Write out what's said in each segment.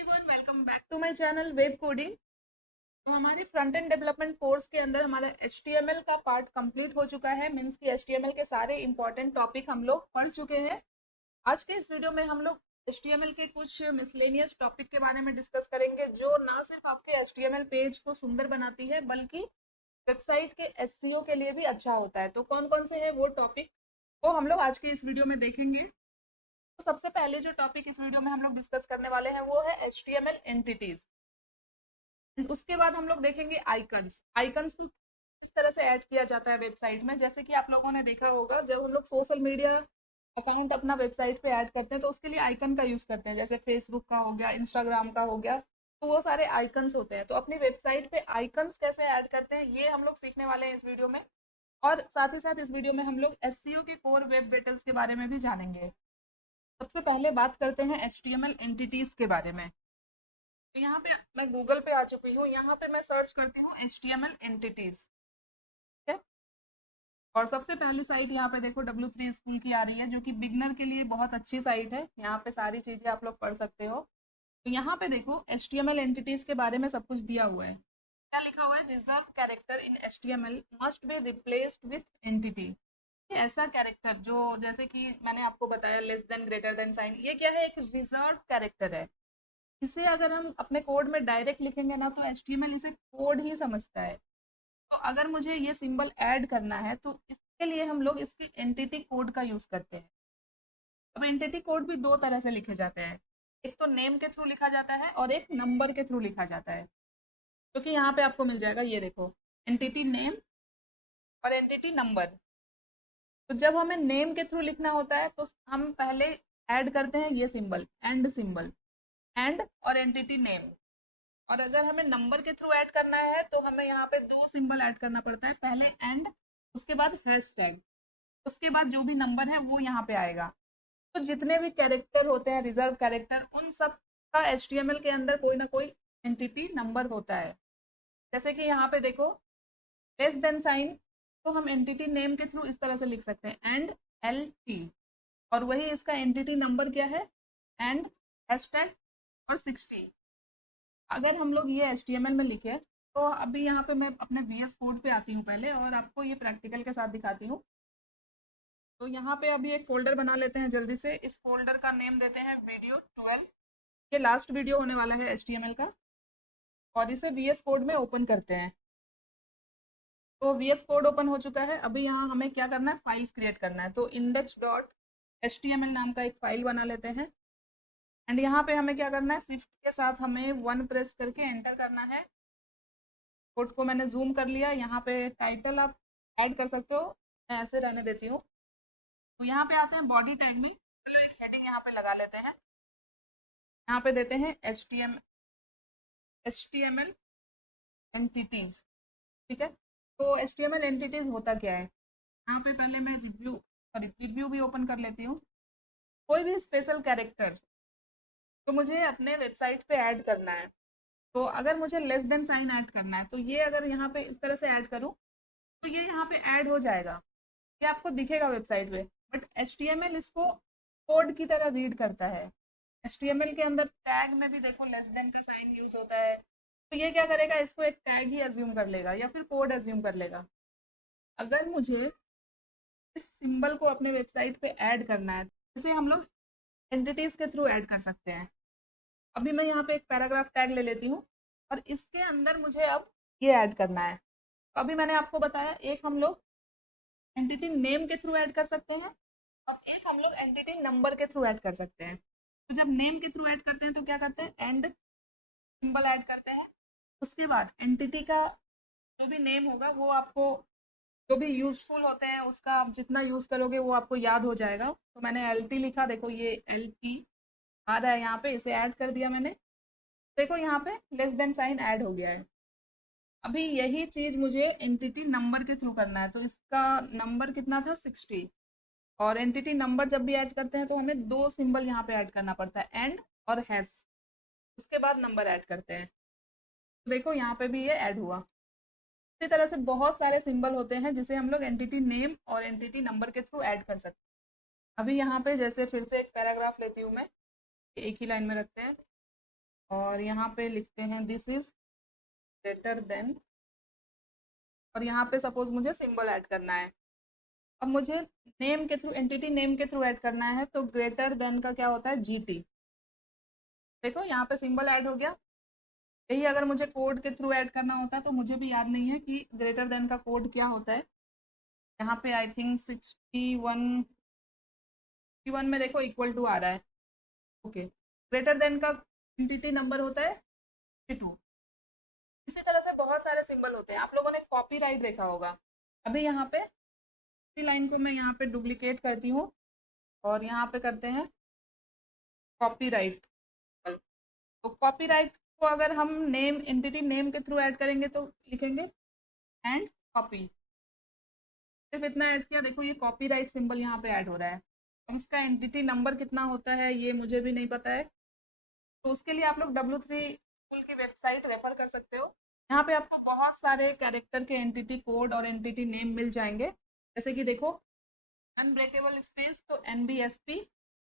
Everyone, welcome back to my channel web coding. तो हमारे front end development course के अंदर हमारा HTML का पार्ट कंप्लीट हो चुका है। मींस कि HTML के सारे इंपॉर्टेंट टॉपिक हम लोग पढ़ चुके हैं। आज के इस वीडियो में हम लोग HTML के कुछ मिसलेनियस टॉपिक के बारे में डिस्कस करेंगे, जो ना सिर्फ आपके HTML पेज को सुंदर बनाती है बल्कि वेबसाइट के SEO के लिए भी अच्छा होता है। तो कौन कौन से है वो टॉपिक को हम लोग आज के इस वीडियो में देखेंगे। तो सबसे पहले जो टॉपिक इस वीडियो में हम लोग डिस्कस करने वाले हैं वो है HTML एंटिटीज। उसके बाद हम लोग देखेंगे आइकन्स। आइकन्स को किस तरह से ऐड किया जाता है वेबसाइट में। जैसे कि आप लोगों ने देखा होगा, जब हम लोग सोशल मीडिया अकाउंट अपना वेबसाइट पे ऐड करते हैं तो उसके लिए आइकन का यूज करते हैं। जैसे फेसबुक का हो गया, इंस्टाग्राम का हो गया, तो वो सारे आइकन्स होते हैं। तो अपनी वेबसाइट पे आइकन्स कैसे ऐड करते हैं ये हम लोग सीखने वाले हैं इस वीडियो में। और साथ ही साथ इस वीडियो में हम लोग SEO के कोर वेब विटल्स के बारे में भी जानेंगे। सबसे पहले बात करते हैं HTML एंटिटीज के बारे में। तो यहाँ पे मैं गूगल पे आ चुकी हूँ। यहाँ पे मैं सर्च करती हूँ HTML एंटिटीज। ठीक है। और सबसे पहली साइट यहाँ पे देखो W3 स्कूल की आ रही है, जो कि बिगनर के लिए बहुत अच्छी साइट है। यहाँ पे सारी चीजें आप लोग पढ़ सकते हो। तो यहाँ पे देखो HTML एंटिटीज के बारे में सब कुछ दिया हुआ है। क्या लिखा हुआ है? Reserve character in HTML must be replaced with entity. ये ऐसा कैरेक्टर जो, जैसे कि मैंने आपको बताया, less than greater than sign, ये क्या है? एक रिजर्व कैरेक्टर है। इसे अगर हम अपने कोड में डायरेक्ट लिखेंगे ना तो HTML इसे कोड ही समझता है। तो अगर मुझे ये सिंबल ऐड करना है तो इसके लिए हम लोग इसकी एंटिटी कोड का यूज करते हैं। अब एंटिटी कोड भी दो तरह से लिखे जाते हैं। एक तो नेम के थ्रू लिखा जाता है और एक नंबर के थ्रू लिखा जाता है। तो कि यहाँ पे आपको मिल जाएगा, ये देखो, एंटिटी नेम और एंटिटी नंबर। तो जब हमें नेम के थ्रू लिखना होता है तो हम पहले ऐड करते हैं ये सिंबल, एंड सिंबल, एंड और एंटिटी नेम। और अगर हमें नंबर के थ्रू ऐड करना है तो हमें यहाँ पे दो सिंबल ऐड करना पड़ता है, पहले एंड, उसके बाद हैशटैग, उसके बाद जो भी नंबर है वो यहाँ पे आएगा। तो जितने भी कैरेक्टर होते हैं, रिजर्व कैरेक्टर, उन सब का HTML के अंदर कोई ना कोई एंटिटी नंबर होता है। जैसे कि यहाँ पे देखो, लेस देन साइन, तो हम एंटिटी नेम के थ्रू इस तरह से लिख सकते हैं, एंड LT। और वही इसका एंटिटी नंबर क्या है? एंड हैशटैग और 60। अगर हम लोग ये HTML में लिखे तो अभी यहाँ पे मैं अपने VS कोड पे आती हूँ पहले और आपको ये प्रैक्टिकल के साथ दिखाती हूँ। तो यहाँ पे अभी एक फोल्डर बना लेते हैं जल्दी से। इस फोल्डर का नेम देते हैं वीडियो 12। ये लास्ट वीडियो होने वाला है HTML का। और इसे VS कोड में ओपन करते हैं। तो VS कोड ओपन हो चुका है। अभी यहाँ हमें क्या करना है? फाइल्स क्रिएट करना है। तो index.html नाम का एक फाइल बना लेते हैं। एंड यहाँ पे हमें क्या करना है? शिफ्ट के साथ हमें 1 प्रेस करके एंटर करना है। कोड को मैंने जूम कर लिया। यहाँ पे टाइटल आप ऐड कर सकते हो, मैं ऐसे रहने देती हूँ। तो यहाँ पे आते हैं बॉडी टैग में, चलो एक हेडिंग यहाँ पे लगा लेते हैं। यहाँ पे देते हैं HTML एंटिटीज। ठीक है। तो HTML एंटिटीज होता क्या है? यहाँ पे पहले मैं रिव्यू भी ओपन कर लेती हूँ। कोई भी स्पेशल कैरेक्टर तो मुझे अपने वेबसाइट पे ऐड करना है। तो अगर मुझे लेस देन साइन ऐड करना है तो ये अगर यहाँ पे इस तरह से ऐड करूँ तो ये यहाँ पे ऐड हो जाएगा, ये आपको दिखेगा वेबसाइट पे। बट HTML इसको कोड की तरह रीड करता है। HTML के अंदर टैग में भी देखो लेस देन का साइन यूज होता है। तो ये क्या करेगा? इसको एक टैग ही अज्यूम कर लेगा या फिर कोड अज्यूम कर लेगा। अगर मुझे इस सिंबल को अपने वेबसाइट पे ऐड करना है, इसे हम लोग एंटिटीज के थ्रू ऐड कर सकते हैं। अभी मैं यहाँ पे एक पैराग्राफ टैग ले लेती हूँ और इसके अंदर मुझे अब ये ऐड करना है। तो अभी मैंने आपको बताया, एक हम लोग एंटिटी नेम के थ्रू ऐड कर सकते हैं और एक हम लोग एंटिटी नंबर के थ्रू ऐड कर सकते हैं। तो जब नेम के थ्रू ऐड करते हैं तो क्या करते हैं? एंड सिंबल ऐड करते हैं। उसके बाद एंटिटी का जो भी नेम होगा वो आपको, जो भी यूजफुल होते हैं उसका आप जितना यूज करोगे वो आपको याद हो जाएगा। तो मैंने LT लिखा, देखो ये LT आ रहा है यहाँ पे, इसे ऐड कर दिया मैंने। देखो यहाँ पे लेस देन साइन ऐड हो गया है। अभी यही चीज मुझे एंटिटी नंबर के थ्रू करना है। तो इसका नंबर कितना था? 60। और एंटिटी नंबर जब भी ऐड करते हैं तो हमें दो सिंबल यहाँ पे ऐड करना पड़ता है, एंड और हैश, उसके बाद नंबर ऐड करते हैं। तो देखो यहाँ पे भी ये ऐड हुआ। इसी तरह से बहुत सारे सिंबल होते हैं जिसे हम लोग एंटिटी नेम और एंटिटी नंबर के थ्रू ऐड कर सकते हैं। अभी यहाँ पे जैसे फिर से एक पैराग्राफ लेती हूँ मैं, एक ही लाइन में रखते हैं। और यहाँ पे लिखते हैं दिस इज ग्रेटर देन, और यहाँ पे सपोज मुझे सिंबल ऐड करना है। अब मुझे नेम के थ्रू, एंटिटी नेम के थ्रू ऐड करना है, तो ग्रेटर देन का क्या होता है, GT। देखो यहाँ पे सिंबल ऐड हो गया। यही अगर मुझे कोड के थ्रू ऐड करना होता है तो मुझे भी याद नहीं है कि ग्रेटर देन का कोड क्या होता है। यहाँ पे आई थिंक 61 में देखो इक्वल टू आ रहा है। ओके, ग्रेटर देन का एंटिटी नंबर होता है 52। इसी तरह से बहुत सारे सिंबल होते हैं। आप लोगों ने कॉपीराइट देखा होगा। अभी यहाँ पे इसी लाइन को मैं यहाँ पे डुप्लीकेट करती हूँ और यहाँ पे करते हैं कॉपीराइट। तो कॉपीराइट को अगर हम नेम, एंटिटी नेम के थ्रू ऐड करेंगे तो लिखेंगे एंड कॉपी। सिर्फ इतना ऐड किया, देखो ये कॉपीराइट सिंबल यहाँ पे ऐड हो रहा है। अब इसका एंटिटी नंबर कितना होता है ये मुझे भी नहीं पता है, तो उसके लिए आप लोग W3 स्कूल की वेबसाइट रेफर कर सकते हो। यहाँ पे आपको बहुत सारे कैरेक्टर के एंटिटी कोड और एंटिटी नेम मिल जाएंगे। जैसे कि देखो अनब्रेकेबल स्पेस तो NBSP,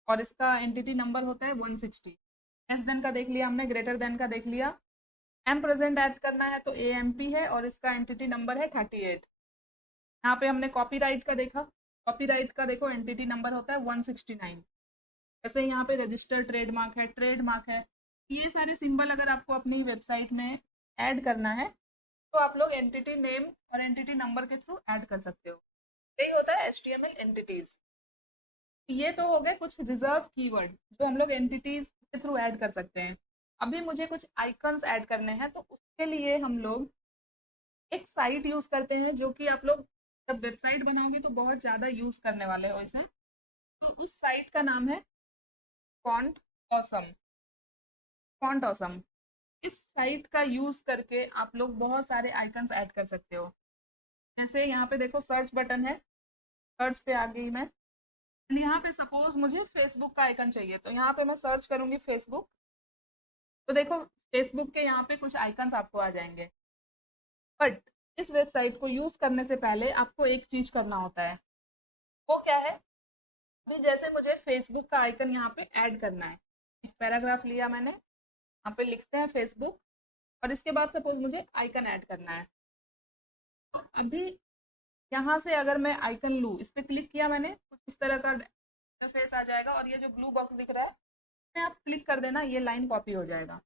और इसका एंटिटी नंबर होता है 160। लेस देन का देख लिया हमने, ग्रेटर देन का देख लिया। एम प्रेजेंट ऐड करना है तो AMP है और इसका एंटिटी नंबर है 38। यहाँ पे हमने कॉपीराइट का देखा, कॉपीराइट का देखो एंटिटी नंबर होता है 169। जैसे यहाँ पे रजिस्टर ट्रेडमार्क है, ट्रेडमार्क है। ये सारे सिंबल अगर आपको अपनी वेबसाइट में ऐड करना है तो आप लोग एंटिटी नेम और एंटिटी नंबर के थ्रू ऐड कर सकते हो। यही होता है HTML एंटिटीज। ये तो हो गए कुछ रिजर्व कीवर्ड जो हम लोग एंटिटीज के थ्रू ऐड कर सकते हैं। अभी मुझे कुछ आइकन्स ऐड करने हैं, तो उसके लिए हम लोग एक साइट यूज करते हैं जो कि आप लोग जब वेबसाइट बनाओगे तो बहुत ज़्यादा यूज करने वाले हो इसे। तो उस साइट का नाम है फॉन्ट ऑसम। फॉन्ट ऑसम, इस साइट का यूज करके आप लोग बहुत सारे आइकन्स ऐड कर सकते हो। जैसे यहाँ पे देखो सर्च बटन है, सर्च पे आ गई मैं। एंड यहाँ पे सपोज मुझे फेसबुक का आइकन चाहिए, तो यहाँ पे मैं सर्च करूंगी फेसबुक। तो देखो फेसबुक के यहाँ पे कुछ आइकन्स आपको आ जाएंगे। बट इस वेबसाइट को यूज करने से पहले आपको एक चीज करना होता है। वो क्या है, अभी जैसे मुझे फेसबुक का आइकन यहाँ पे ऐड करना है, एक पैराग्राफ लिया मैंने, यहाँ पे लिखते हैं फेसबुक, और इसके बाद सपोज मुझे आइकन ऐड करना है। तो अभी यहाँ से अगर मैं आइकन लूँ, इस पर क्लिक किया मैंने, कुछ इस तरह का इंटरफेस आ जाएगा, और ये जो ब्लू बॉक्स दिख रहा है इसमें आप क्लिक कर देना, ये लाइन कॉपी हो जाएगा।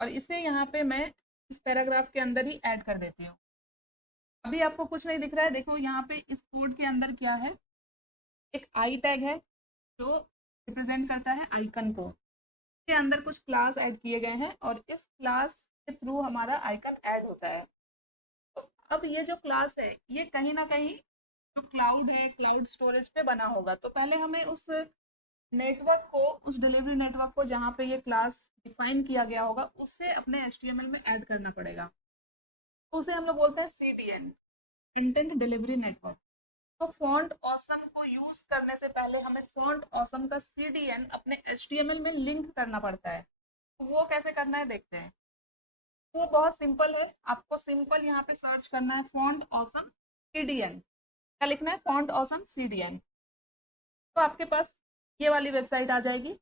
और इसे यहाँ पे मैं इस पैराग्राफ के अंदर ही ऐड कर देती हूँ। अभी आपको कुछ नहीं दिख रहा है, देखो यहाँ पे इस कोड के अंदर क्या है, एक आई टैग है जो रिप्रेजेंट करता है आइकन को। के अंदर कुछ क्लास ऐड किए गए हैं और इस क्लास के थ्रू हमारा आइकन ऐड होता है। तो अब ये जो क्लास है ये कहीं ना कहीं जो क्लाउड है, क्लाउड स्टोरेज पे बना होगा। तो पहले हमें उस नेटवर्क को, उस डिलीवरी नेटवर्क को जहाँ पे ये क्लास डिफाइन किया गया होगा, उससे अपने HTML में ऐड करना पड़ेगा। तो उसे हम लोग बोलते हैं CDN, इंटेंट डिलीवरी नेटवर्क। तो फॉन्ट ऑसम को यूज करने से पहले हमें फॉन्ट ऑसम का CDN अपने HTML में लिंक करना पड़ता है। तो वो कैसे करना है देखते हैं। वो बहुत सिंपल है, आपको सिंपल यहाँ पे सर्च करना है फॉन्ट ऑसम CDN। क्या लिखना है, फॉन्ट ऑसम CDN। तो आपके पास ये वाली वेबसाइट आ जाएगी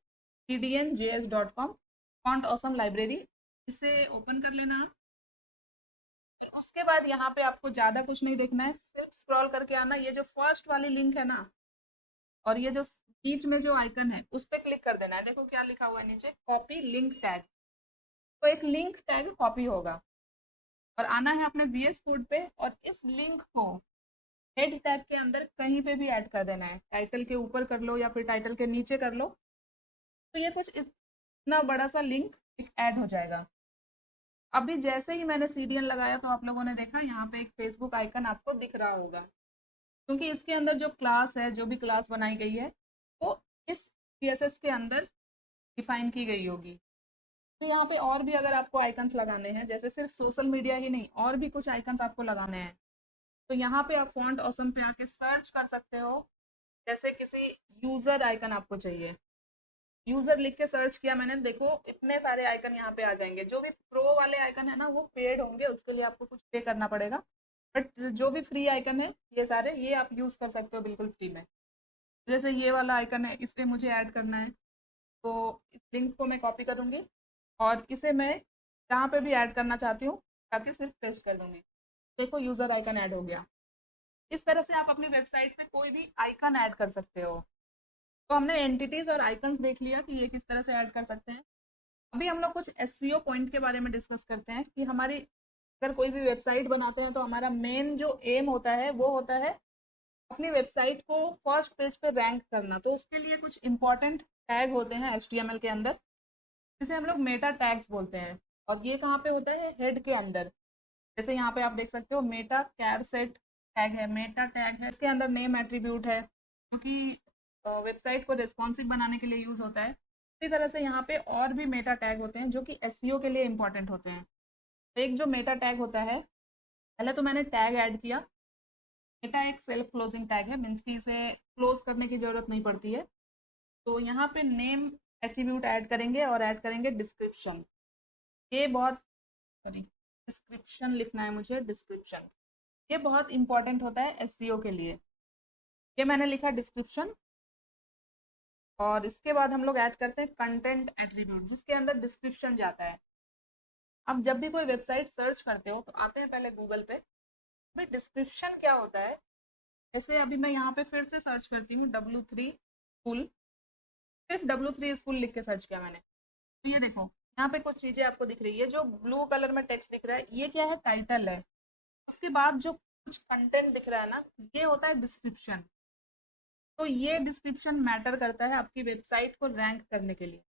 cdnjs.com, फॉन्ट ऑसम लाइब्रेरी। इसे ओपन कर लेना आप। फिर उसके बाद यहाँ पे आपको ज़्यादा कुछ नहीं देखना है, सिर्फ स्क्रॉल करके आना, ये जो फर्स्ट वाली लिंक है ना, और ये जो बीच में जो आइकन है उस पर क्लिक कर देना है। देखो क्या लिखा हुआ है नीचे, कॉपी लिंक टैग। तो एक लिंक टैग कॉपी होगा और आना है अपने VS कोड पे, और इस लिंक को हेड टैग के अंदर कहीं पे भी ऐड कर देना है। टाइटल के ऊपर कर लो या फिर टाइटल के नीचे कर लो। तो ये कुछ इतना बड़ा सा लिंक ऐड हो जाएगा। अभी जैसे ही मैंने CDN लगाया तो आप लोगों ने देखा यहाँ पे एक फेसबुक आइकन आपको दिख रहा होगा, क्योंकि इसके अंदर जो क्लास है, जो भी क्लास बनाई गई है, वो इस CSS के अंदर डिफाइन की गई होगी। तो यहाँ पे और भी अगर आपको आइकन्स लगाने हैं, जैसे सिर्फ सोशल मीडिया ही नहीं, और भी कुछ आइकन्स आपको लगाने हैं, तो यहाँ पे आप फॉन्ट ऑसम पे आके सर्च कर सकते हो। जैसे किसी यूजर आइकन आपको चाहिए, यूजर लिख के सर्च किया मैंने, देखो इतने सारे आइकन यहाँ पे आ जाएंगे। जो भी प्रो वाले आइकन है ना वो पेड होंगे, उसके लिए आपको कुछ पे करना पड़ेगा। बट जो भी फ्री आइकन है ये सारे, ये आप यूज कर सकते हो बिल्कुल फ्री में। जैसे ये वाला आइकन है, इस पे मुझे ऐड करना है, तो इस लिंक को मैं कॉपी करूंगी और इसे मैं जहाँ पे भी ऐड करना चाहती हूँ ताकि सिर्फ पेस्ट कर दूंगी। देखो यूजर आइकन ऐड हो गया। इस तरह से आप अपनी वेबसाइट पे कोई भी आइकन ऐड कर सकते हो। तो हमने एंटिटीज और आइकन्स देख लिया कि ये किस तरह से ऐड कर सकते हैं। अभी हम लोग कुछ एसईओ पॉइंट के बारे में डिस्कस करते हैं कि हमारी अगर कोई भी वेबसाइट बनाते हैं तो हमारा मेन जो एम होता है वो होता है अपनी वेबसाइट को फर्स्ट पेज पे रैंक करना। तो उसके लिए कुछ इंपॉर्टेंट टैग होते हैं एचटीएमएल के अंदर, जिसे हम लोग मेटा टैग्स बोलते हैं। और ये कहाँ पे होता है? हेड के अंदर। जैसे यहाँ पे आप देख सकते हो मेटा कैर सेट टैग है, मेटा टैग है, इसके अंदर नेम एट्रीब्यूट है क्योंकि वेबसाइट को रिस्पॉन्सिव बनाने के लिए यूज होता है। इसी तरह से यहाँ पे और भी मेटा टैग होते हैं जो कि एसईओ के लिए इंपॉर्टेंट होते हैं। एक जो मेटा टैग होता है, पहले तो मैंने टैग ऐड किया। मेटा एक सेल्फ क्लोजिंग टैग है, मीन्स कि इसे क्लोज करने की जरूरत नहीं पड़ती है। तो यहाँ पे नेम एट्रीब्यूट ऐड करेंगे और ऐड करेंगे डिस्क्रिप्शन। ये बहुत सॉरी डिस्क्रिप्शन लिखना है मुझे, डिस्क्रिप्शन। ये बहुत इंपॉर्टेंट होता है एसईओ के लिए। ये मैंने लिखा डिस्क्रिप्शन। और इसके बाद हम लोग ऐड करते हैं कंटेंट एट्रीब्यूट, जिसके अंदर डिस्क्रिप्शन जाता है। अब जब भी कोई वेबसाइट सर्च करते हो तो आते हैं पहले गूगल पे, भाई डिस्क्रिप्शन क्या होता है। जैसे अभी मैं यहाँ पे फिर से सर्च करती हूँ W3 स्कूल, सिर्फ W3 स्कूल लिख के सर्च किया मैंने, तो ये देखो यहाँ पे कुछ चीजें आपको दिख रही है। जो ब्लू कलर में टेक्स्ट दिख रहा है ये क्या है? टाइटल है। उसके बाद जो कुछ कंटेंट दिख रहा है ना, ये होता है डिस्क्रिप्शन। तो ये डिस्क्रिप्शन मैटर करता है आपकी वेबसाइट को रैंक करने के लिए।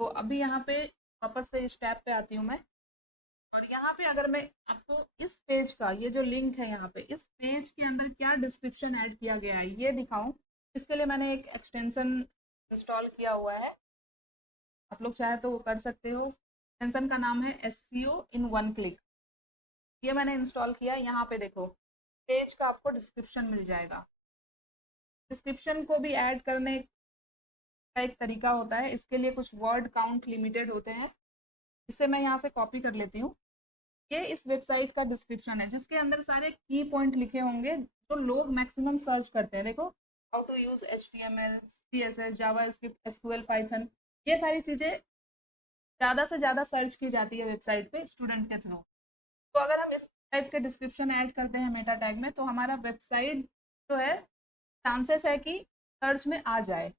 तो अभी यहाँ पे वापस से इस टैब पे आती हूँ मैं, और यहाँ पे अगर मैं आपको इस पेज का ये जो लिंक है यहाँ पे, इस पेज के अंदर क्या डिस्क्रिप्शन ऐड किया गया है ये दिखाऊं, इसके लिए मैंने एक एक्सटेंशन इंस्टॉल किया हुआ है। आप लोग चाहे तो वो कर सकते हो। एक्सटेंशन का नाम है एसईओ इन वन क्लिक। ये मैंने इंस्टॉल किया। यहाँ पे देखो पेज का आपको डिस्क्रिप्शन मिल जाएगा। डिस्क्रिप्शन को भी ऐड करने का एक तरीका होता है, इसके लिए कुछ वर्ड काउंट लिमिटेड होते हैं। इसे मैं यहाँ से कॉपी कर लेती हूँ। ये इस वेबसाइट का डिस्क्रिप्शन है जिसके अंदर सारे की पॉइंट लिखे होंगे जो लोग मैक्सिमम सर्च करते हैं। देखो how to use HTML, CSS, JavaScript, SQL, Python, ये सारी चीजें ज्यादा से ज्यादा सर्च की जाती है वेबसाइट पे स्टूडेंट के थ्रू। तो अगर हम इस टाइप के डिस्क्रिप्शन ऐड करते हैं मेटा टैग में तो हमारा वेबसाइट जो है चांसेस है कि सर्च में आ जाए।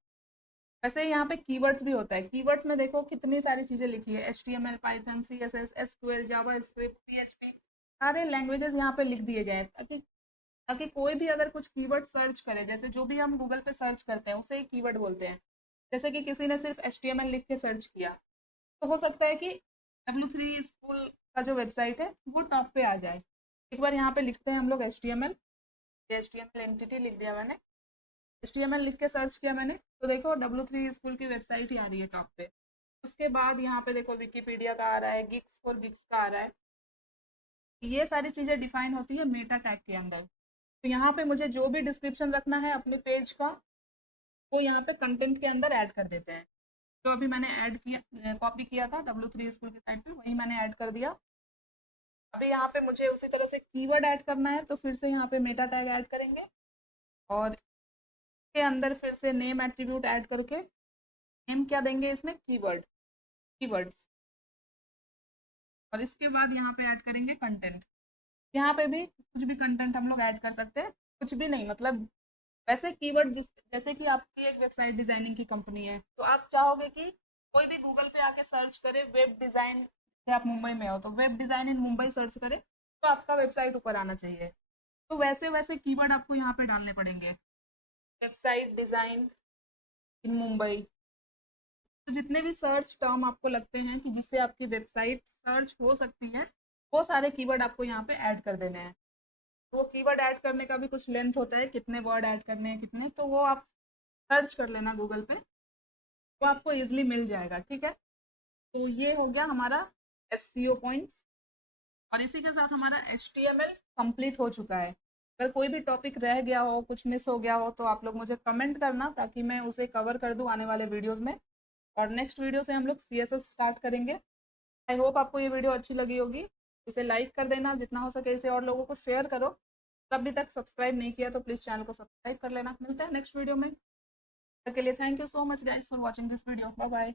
वैसे यहाँ पे कीवर्ड्स भी होता है। कीवर्ड्स में देखो कितनी सारी चीजें लिखी है, HTML, Python, CSS, SQL, JavaScript, PHP, सारे लैंग्वेजेस यहाँ पे लिख दिए गए हैं ताकि ताकि कोई भी अगर कुछ कीवर्ड सर्च करे, जैसे जो भी हम गूगल पे सर्च करते हैं उसे एक कीवर्ड बोलते हैं। जैसे कि किसी ने सिर्फ HTML लिख के सर्च किया तो हो सकता है कि W3 स्कूल का जो वेबसाइट है वो टॉप पे आ जाए। एक बार यहाँ पे लिखते हैं हम लोग HTML, HTML एंटिटी लिख दिया मैंने, HTML लिख के सर्च किया मैंने, तो देखो W3 स्कूल की वेबसाइट ही आ रही है टॉप पे। उसके बाद यहाँ पे देखो विकिपीडिया का आ रहा है, गिग्स फॉर गिग्स का आ रहा है। ये सारी चीज़ें डिफाइन होती है मेटा टैग के अंदर। तो यहाँ पे मुझे जो भी डिस्क्रिप्शन रखना है अपने पेज का वो यहाँ पे कंटेंट के अंदर ऐड कर देते हैं। जो अभी मैंने ऐड किया, कॉपी किया था W3 स्कूल की साइट पे, वही मैंने ऐड कर दिया। अभी यहाँ पे मुझे उसी तरह से कीवर्ड ऐड करना है तो फिर से यहाँ पे मेटा टैग ऐड करेंगे और के अंदर फिर से नेम एट्रीब्यूट ऐड करके नेम क्या देंगे इसमें? Keyword, keywords. और इसके बाद यहाँ पे ऐड करेंगे कंटेंट। यहाँ पे भी कुछ भी कंटेंट हम लोग ऐड कर सकते हैं, कुछ भी नहीं मतलब वैसे कीवर्ड जैसे कि आपकी एक वेबसाइट डिजाइनिंग की कंपनी है तो आप चाहोगे कि कोई भी गूगल पे आके सर्च करे वेब डिजाइन, से आप मुंबई में हो तो वेब डिजाइन इन मुंबई सर्च करे तो आपका वेबसाइट ऊपर आना चाहिए। तो वैसे वैसे कीवर्ड आपको यहाँ पे डालने पड़ेंगे। वेबसाइट डिजाइन इन मुंबई, तो जितने भी सर्च टर्म आपको लगते हैं कि जिससे आपकी वेबसाइट सर्च हो सकती है वो सारे कीवर्ड आपको यहाँ पे ऐड कर देने हैं। तो वो कीवर्ड ऐड करने का भी कुछ लेंथ होता है, कितने वर्ड ऐड करने हैं कितने, तो वो आप सर्च कर लेना गूगल पे, वो आपको इजीली मिल जाएगा। ठीक है, तो ये हो गया हमारा एसईओ पॉइंट्स। और इसी के साथ हमारा HTML कंप्लीट हो चुका है। अगर कोई भी टॉपिक रह गया हो, कुछ मिस हो गया हो तो आप लोग मुझे कमेंट करना ताकि मैं उसे कवर कर दूं आने वाले वीडियोस में। और नेक्स्ट वीडियो से हम लोग CSS स्टार्ट करेंगे। आई होप आपको ये वीडियो अच्छी लगी होगी। इसे लाइक कर देना, जितना हो सके इसे और लोगों को शेयर करो। अभी तक सब्सक्राइब नहीं किया तो प्लीज़ चैनल को सब्सक्राइब कर लेना। मिलते हैं नेक्स्ट वीडियो में। तब तक के लिए thank you so much guys for watching this video. Bye bye.